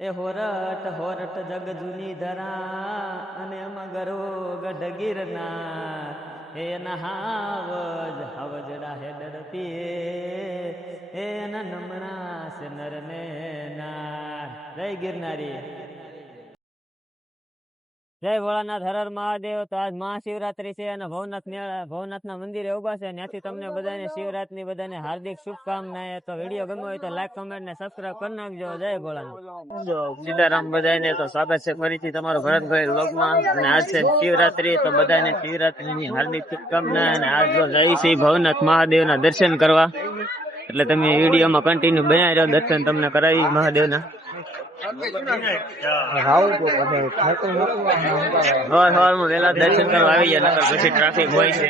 એ હોરટ હોરટ જગ જૂની ધરા અને મગરો ગઢ ગિરનાર એ નહાવજ હવજડા હેડર પીએ એ નમણા સે નર ને નાર. જય ગિરનારી, જય ભોળાનાથ, હર હર મહાદેવ. તો આજ મહાશિવરાત્રી છે અને ભવનાથના મંદિરે ઉભા છે. ત્યાંથી તમને બધાને શિવરાત્રી બધાને હાર્દિક શુભકામનાએ. તો વિડીયો ગમ્યો હોય તો લાઈક, કમેન્ટ ને સબસ્ક્રાઇબ કરી નાખજો. જય ભોળાનાથ. સીતારામ બધાને. તો સ્વાગત છે ફરીથી તમારો ભરતભાઈ વ્લોગમાં. અને આજ છે શિવરાત્રી, તો બધાને શિવરાત્રીની હાર્દિક શુભકામના. અને આજ જો જઈ છે ભવનાથ મહાદેવના દર્શન કરવા, એટલે તમે વિડીયોમાં કન્ટિન્યુ બનાવી રહ્યો. દર્શન તમને કરાવી મહાદેવના. વેલા દર્શન કરવા આવી ગયા, નકર પછી ટ્રાફિક હોય છે.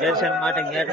દર્શન માટે ગેટ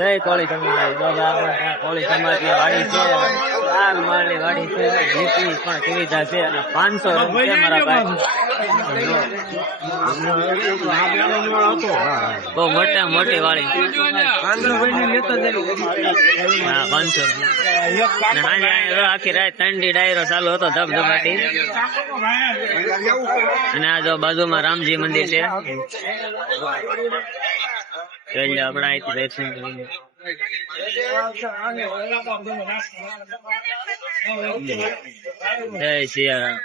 જય કોળી સમાજ. કોળી સમાજ ની વાડી છે, 4 માળની વાડી છે, જીપની પણ સુવિધા છે અને 500 રૂમ છે મારા ભાઈ. બહુ મોટી વાડી. હા, 500. આખી રાત ઠંડી ડાયરો ચાલુ હતો ધબધબાટી. અને આ જો બાજુમાં રામજી મંદિર છે. આપણે અહીંથી દર્શન કરીને જય સિયારામ.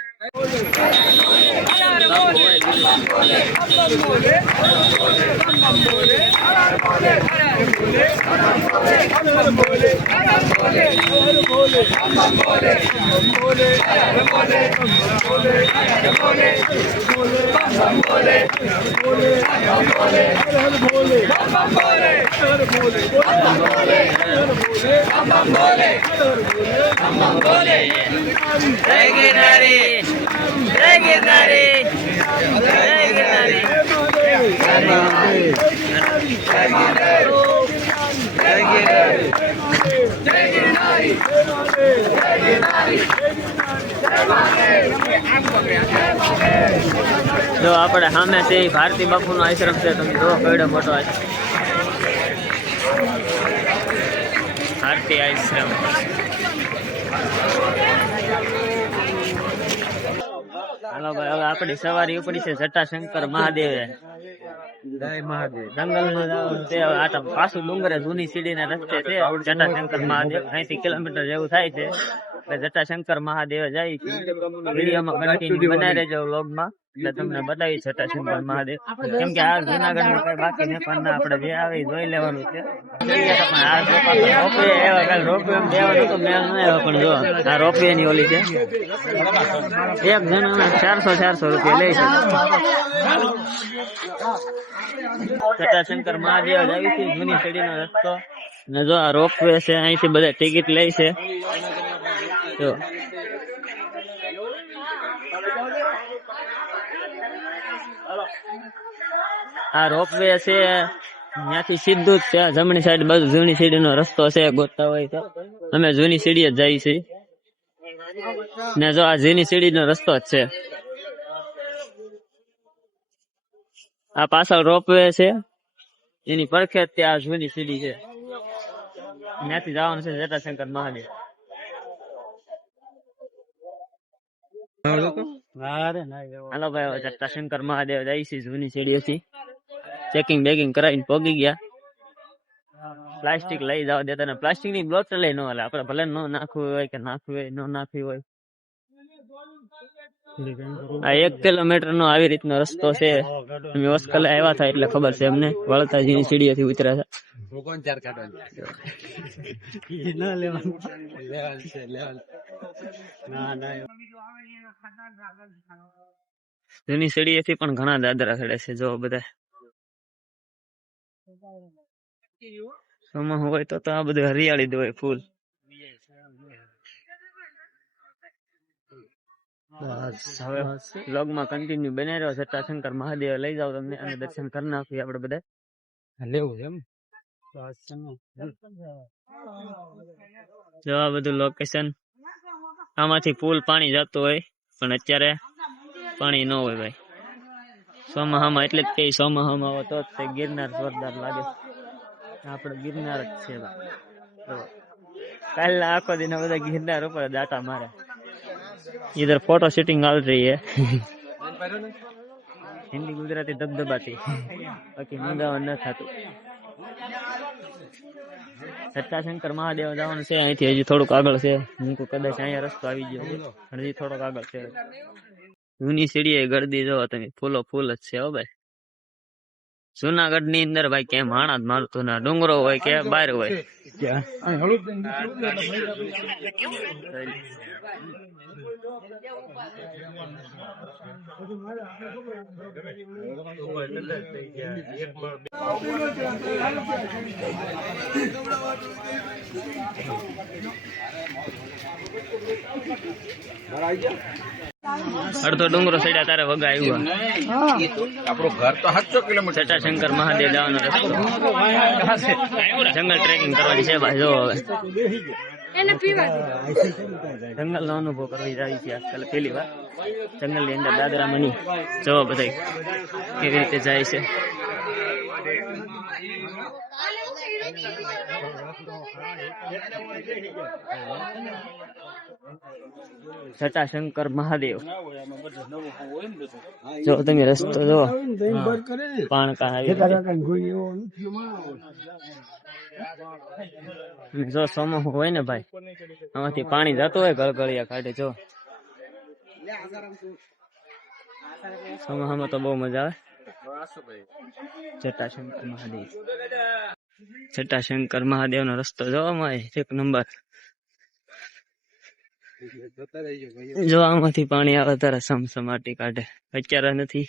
જય ગિરનારી, જય ગિરનારી, જય જો આપણે સામે છે ભારતી બાપુ નો આશ્રમ છે. તમે જો કેવડો મોટો ભારતી આશ્રમ. હાલો ભાઈ, હવે આપણી સવારી ઉપડી છે જટાશંકર મહાદેવ. જંગલ માં પાછું ડુંગરે જૂની સીડી ના રસ્તે છે જટાશંકર મહાદેવ. 80 કિલોમીટર જેવું થાય છે. જટાશંકર મહાદેવ જાય છે. વિડીયોમાં કન્ટિન્યુ બનાવી રહેજો વ્લોગમાં, એટલે તમને બતાવી જટાશંકર મહાદેવ. કેમ કે આ જુનાગઢ માં કઈ બાકી ને પણ આપણે જે આવે જોઈ લેવાનું છે. પણ જો આ રોપવે ની ઓલી છે, એક જણા 400 રૂપિયા લે છે. જટાશંકર મહાદેવ જાય છે જૂની સીડી નો રસ્તો. ને જો આ રોપવે છે, અહીંથી બધા ટિકિટ લે છે. જો આ રોપવે છે, ત્યાંથી સીધું જ છે. જમણી સાઈડ બાજુ જૂની સીડી નો રસ્તો છે, ગોતતા હોય તો. અમે જૂની સીડી જ જઈએ છીએ. ને જો આ જૂની સીડી નો રસ્તો જ છે. આ પાછળ રોપવે છે, એની પડખે જ ત્યાં જૂની સીડી છે. ત્યાંથી જવાનું છે જટાશંકર મહાદેવ. હાલો ભાઈ, જટાશંકર મહાદેવ જાય છે જૂની સીડીઓથી. ચેકિંગ બેકિંગ કરાવીને પોગી ગયા. પ્લાસ્ટિક લઈ જવા દેતા ને પ્લાસ્ટિક ની બોટલ લઈ ન હાલે. આપડે ભલે ન નાખવું હોય કે નાખવું હોય, ન નાખવી હોય. આ 1 કિલોમીટર નો આવી રીતનો રસ્તો છે. અમે હોસ્કલે આવ્યા હતા એટલે ખબર છે અમને. વળતાજીની સીડીઓથી ઉતર્યા હતા. જૂની સીડીએથી પણ ઘણા દાદરા ચડે છે. જો બધા ચોમાસું હોય તો આ બધું હરિયાળી જ હોય, ફૂલ. હવે વ્લોગમાં કન્ટિન્યુ બને રહ્યો. જટાશંકર મહાદેવ લઈ જાવ તમને અને દર્શન કરી નાખીએ આપણે બધા. લેવું એમ જો આ બધું લોકેશન. આમાંથી પુલ પાણી જતું હોય, પણ અત્યારે પાણી ન હોય ભાઈ. સોમાહામાં એટલે જ કઈ સોમાહામાં હોય તો જ ગિરનાર જોરદાર લાગે. આપણે ગિરનાર જ છે કાલે આખો દિન બધા ગિરનાર ઉપર દાટા મારે. इधर फोटो शूटिंग चल रही है. हिंदी गुजराती दबदबाती बाकी मंगावा न थाતું. જટાશંકર મહાદેવ જવાનું છે. અહીંથી હજી થોડુંક આગળ છે. હું કદાચ અહીંયા રસ્તો આવી ગયો છે, હજી થોડોક આગળ છે. જૂની સીડીએ ગરદી જોવો તમે, ફૂલો ફૂલ જ છે. હો ભાઈ, જુનાગઢ ની અંદર ભાઈ કેમ હાણા જ મારતું ના. ડુંગરો હોય કે બહાર હોય. અડધો ડુંગરો સડ્યા તારે વગા આવ્યું. આપણું ઘર તો 700 કિલોમીટર. જટાશંકર મહાદેવ જવાનો રસ્તો. જંગલ ટ્રેકિંગ કરવાની છે ભાઈ. જો હવે જંગલ નો અનુભવ કરવી જાય છે આજકાલ પહેલી વાર. જંગલ ની અંદર દાદરા મની જોવો બધા કેવી રીતે જાય છે. જટાશંકર મહાદેવ જો તમે રસ્તો જો પાણકા જો સોમો હોય ને ભાઈ, આમાંથી પાણી જતું હોય ગળગળિયા કાઢે. જો સોમાહામાં તો બહુ મજા આવે. જટાશંકર મહાદેવ. જટાશંકર મહાદેવ નો રસ્તો જોવામાં એક નંબર. જો આમાંથી પાણી આવે ત્યારે સમસમાટી કાઢે. અત્યારે નથી.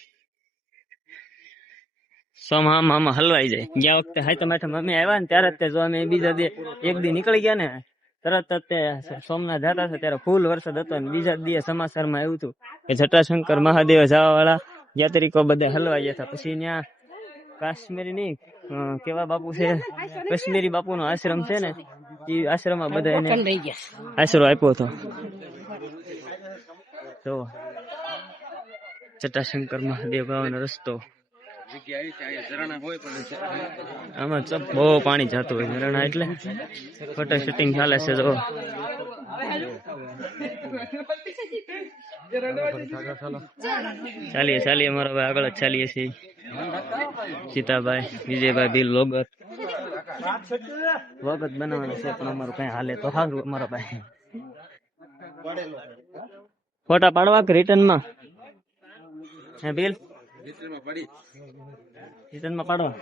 સોમાહામાં હલવાઈ જાય. ગયા વખતે હાઈ તમારે મમ્મી આવ્યા ને ત્યારે જો અમે બીજા એક દી નીકળી ગયા ને તરત જ સોમનાથ જતા હતા ત્યારે ફૂલ વરસાદ હતો. ને બીજા દી સમાચારમાં આવ્યું હતું કે જટાશંકર મહાદેવ જવા વાળા યાત્રિકો બધા હલવાઈ ગયા હતા. પછી ત્યાં કાશ્મીરી નહીં, કેવા બાપુ છે, કાશ્મીરી બાપુનો આશ્રમ છે ને, એ આશ્રમમાં બધા એને આશરો આપ્યો હતો. તો જટાશંકર મહાદેવ ગાવાનો રસ્તો, આમાં બહુ પાણી જતું હોય. ઝરણા એટલે ફોટો શૂટિંગ ચાલે છે. તો ચાલીએ અમારા ભાઈ આગળ જ ચાલીએ છીએ. સીતાભાઈ, વિજયભાઈ બિલ લોગર વખત બનાવવાનું છે, પણ અમારું કઈ હાલે તો સારું. અમારા ભાઈ ફોટા પાડવા કે રિટર્નમાં? હે બિલ, રિટર્નમાં પાડવા.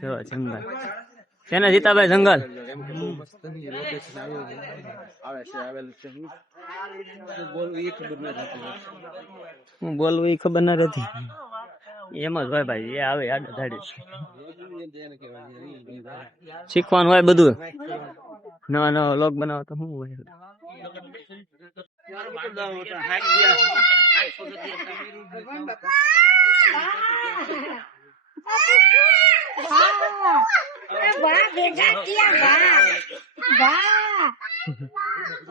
જો જંગલ છે ને જીતાભાઈ, જંગલ હું બોલવું એ ખબર ના રહેતી. એમ જ હોય ભાઈ, એ આવે આડા ધાડી શીખવાનું હોય બધું. નવા નવા વ્લોગ બનાવો તો શું હોય.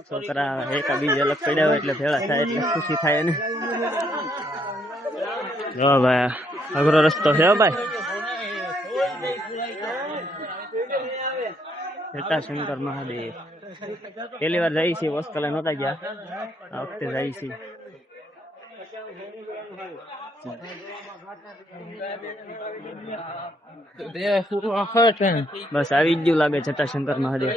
છોકરા એક બીજ અલગ પડ્યા હોય એટલે ભેળા થાય એટલે ખુશી થાય ને. જો ભાઈ અઘરો રસ્તો છે ભાઈ. જટાશંકર મહાદેવ પેલી વાર જાય છે, વસ્કલા નહોતા ગયા, આ વખતે જાય છે. બસ આવી જ ગયું લાગે જટાશંકર મહાદેવ.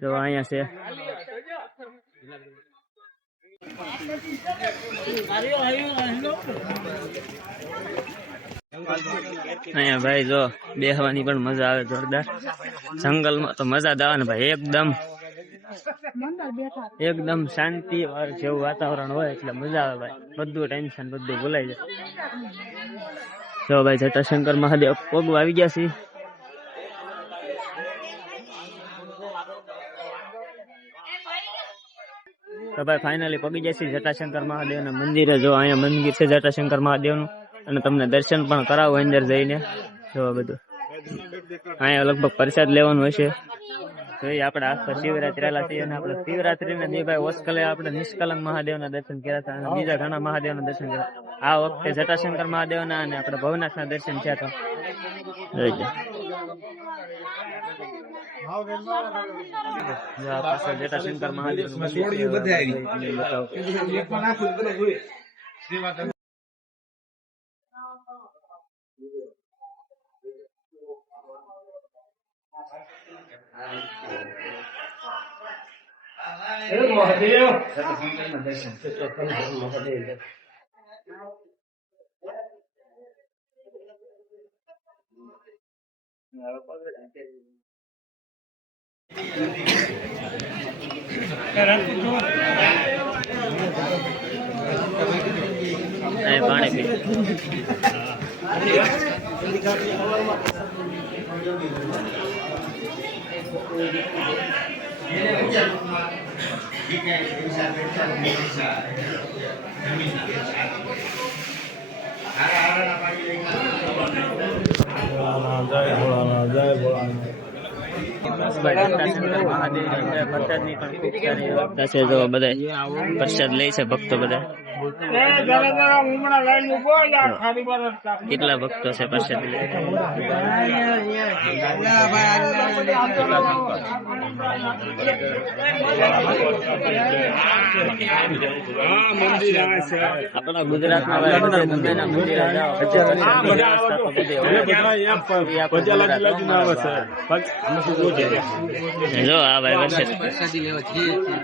જો અહીંયા છે. અહીંયા ભાઈ જો બેહવાની પણ મજા આવે જોરદાર. જંગલમાં તો મજા જ આવે ને ભાઈ. એકદમ શાંતિ જેવું વાતાવરણ હોય એટલે મજા આવે ભાઈ. બધું ટેન્શન બધું ભૂલાઈ જાય. જો ભાઈ જટાશંકર મહાદેવ પગ આવી ગયા છે. તો ભાઈ ફાઇનલી પગી જશે જટાશંકર મહાદેવ ના મંદિરે. જો અહીંયા મંદિર છે જટાશંકર મહાદેવ નું, અને તમને દર્શન પણ કરાવો અંદર જઈને. જો બધું અહીંયા લગભગ પ્રસાદ લેવાનું હોય છે. તો એ આપણે આખા શિવરાત્રી આલા છીએ, અને આપણે શિવરાત્રીના દી ભાઈ ઓસ્કલે આપણે નિષ્કલંક મહાદેવના દર્શન કર્યા હતા, અને બીજા ઘણા મહાદેવના દર્શન કર્યા. આ વખતે જટાશંકર મહાદેવના અને આપણે ભવનાથના દર્શન થયા હતા. જટાશંકર મહાદેવ પાણી પી. પ્રસાદ લે છે ભક્તો બધા. કેટલા ભક્તો છે પ્રસાદ લે. આપણા ગુજરાતમાં જો આ ભાઈ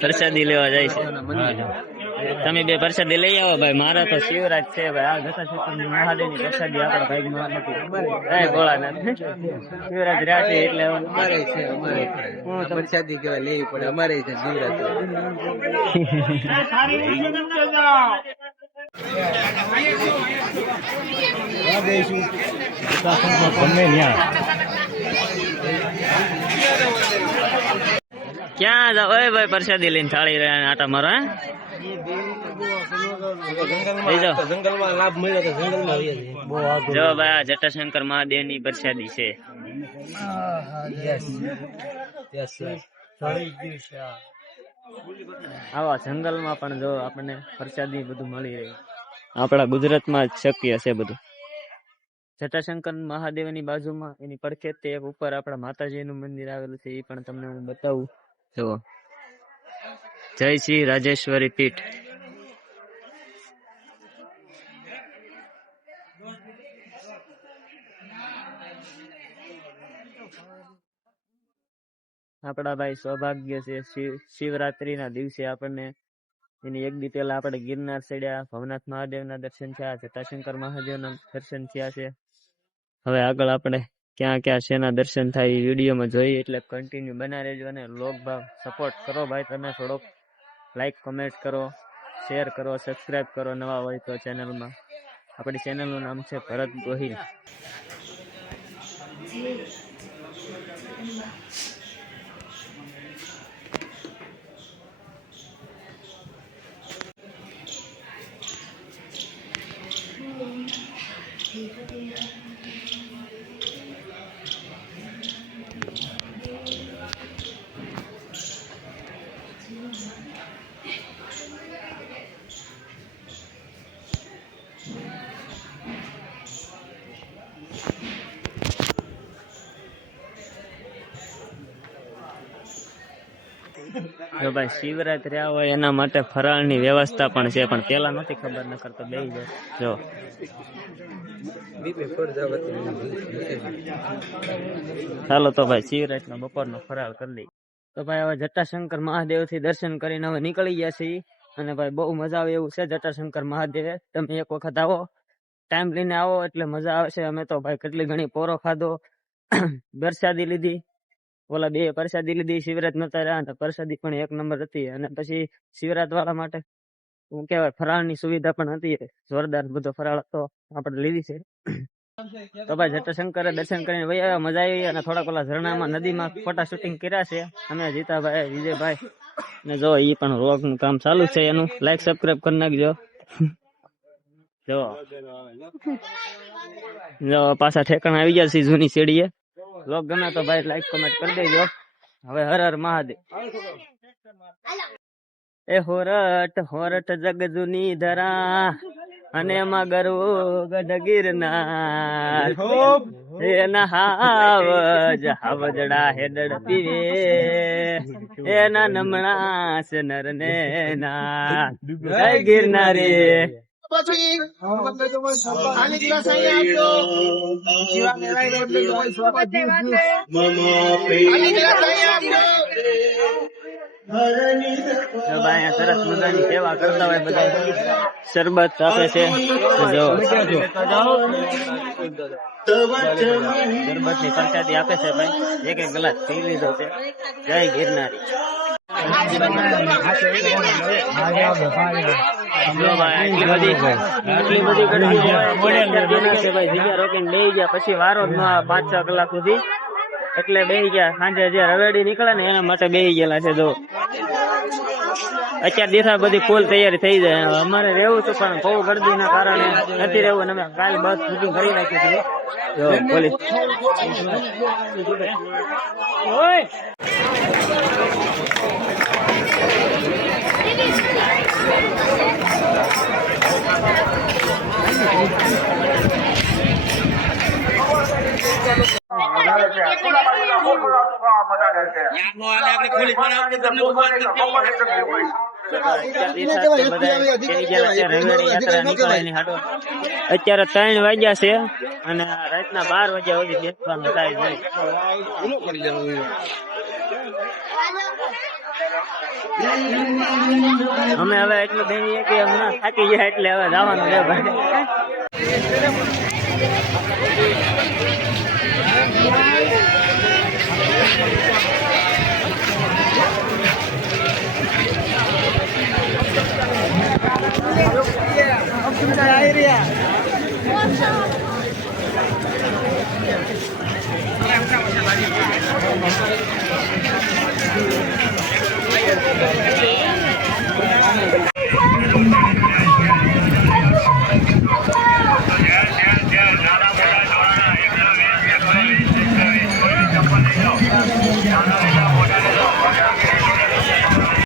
પ્રસાદી લેવા જાય છે. તમે બે પ્રસાદી લઈ આવો ભાઈ. મારા તો શિવરાજ છે ભાઈ. આ જટાશંકર મહાદેવ ની પ્રસાદી આપણા ભાઈ માં નથી. ભોળાનાથ શિવરાજ રાતે એટલે અમારે છે. હું પ્રસાદી કેવા લેવી પડે અમારે છે શિવરાત્રી. ક્યાં જાવ ઓય ભાઈ પ્રસાદી લઈને થાળી રહ્યા આટા મારો હે જંગલમાં લાભ મળ્યો તો જંગલમાં જો ભાઈ આ જટાશંકર મહાદેવ ની પ્રસાદી છે આવા જંગલમાં પણ જો આપણને પ્રસાદી બધું મળી રહ્યું આપણા ગુજરાતમાં જ શક્ય છે બધું જટાશંકર મહાદેવ ની બાજુમાં એની પડખે તે એક ઉપર આપણા માતાજી નું મંદિર આવેલું છે એ પણ તમને હું બતાવું જો જય શ્રી રાજેશ્વરી પીઠ આપણા ભાઈ સૌભાગ્ય છે શિવરાત્રી ના દિવસે આપણને એની એક દી પહેલા આપણે ગિરનાર ચડ્યા ભવનાથ મહાદેવ ના દર્શન થયા જટાશંકર મહાદેવ ના દર્શન થયા છે હવે આગળ આપણે ક્યાં ક્યાં શેના દર્શન થાય એ વિડીયોમાં જોઈએ એટલે કન્ટિન્યુ બના રહેજો અને લોક ભાવ સપોર્ટ કરો ભાઈ તમે થોડોક લાઈક કમેન્ટ કરો શેર કરો સબસ્ક્રાઈબ કરો નવા હોય તો ચેનલમાં આપણી ચેનલનું નામ છે ભરત ગોહિલ જો ભાઈ શિવરાત્રી હોય એના માટે ફરાળની વ્યવસ્થા પણ છે પણ પેલા નથી ખબર ન કરતો બે જો ચાલો તો ભાઈ શિવરાત્રી બપોરનો ફરાળ કરી દઈ તો ભાઈ હવે જટાશંકર મહાદેવ થી દર્શન કરીને હવે નીકળી ગયા છીએ અને ભાઈ બહુ મજા આવે એવું છે જટાશંકર મહાદેવે તમે એક વખત આવો ટાઈમ લઈને આવો એટલે મજા આવશે અમે તો ભાઈ કેટલી ઘણી પોરો ખાધો પ્રસાદી લીધી ઓલા બે પ્રસાદી લીધી શિવરાત નતા રહ્યા અને પ્રસાદી પણ એક નંબર હતી અને પછી શિવરાત વાળા માટે શું કેવાય ફરાળની સુવિધા પણ હતી જોરદાર બધો ફરાળ હતો આપણે લીધી છે તો ભાઈ જટાશંકરે દર્શન કરીને વહી આવ્યા મજા આવી અને થોડાક ઓલા ઝરણામાં નદીમાં ફોટા શૂટિંગ કર્યા છે અમે જીતાભાઈ વિજયભાઈ ને જો એ પણ રોગ નું કામ ચાલુ છે એનું લાઈક સબસ્ક્રાઈબ કરી નાખજો જો પાછા ઠેકાણા આવી ગયા છે જૂની શેડીએ લોક ગમે તો ભાઈ લાઈક કમેન્ટ કરી દેજો હવે હર હર મહાદેવ એ હોરટ હોરટ જગ જૂની ધરા અને એમાં ગરવો ગઢ ગિરનાર એના હાવજડા હેડડ પીવે એના નમણા છે નર ને ના જય ગિરનારી સરસ મજાની સેવા કરતા હોય બધા શરબત આપે છે શરબત ની પ્રસાદી આપે છે ભાઈ એક એક ગ્લાસ પી લીધો છે જય ગિરનારી જગ્યા રોકીને બે ગયા પછી વારો જ 5-6 કલાક સુધી એટલે બેહી ગયા સાંજે જે રવેડી નીકળે ને એના માટે બેહી ગયેલા છે જો અત્યારે દેખા બધી ફૂલ તૈયારી થઈ જાય અમારે રહેવું છે પણ બહુ ગરદી ના કારણે નથી રહેવું અમે કાલ બસ બુકિંગ કરી નાખી હતી જો પોલીસ અત્યારે 3 વાગ્યા છે અને રાતના 12 વાગ્યા સુધી બેસવાનું થાય નહીં અમે હવે એટલું બેહીએ કે હમણાં થાકી ગયા એટલે હવે જવાનું છે ભાઈ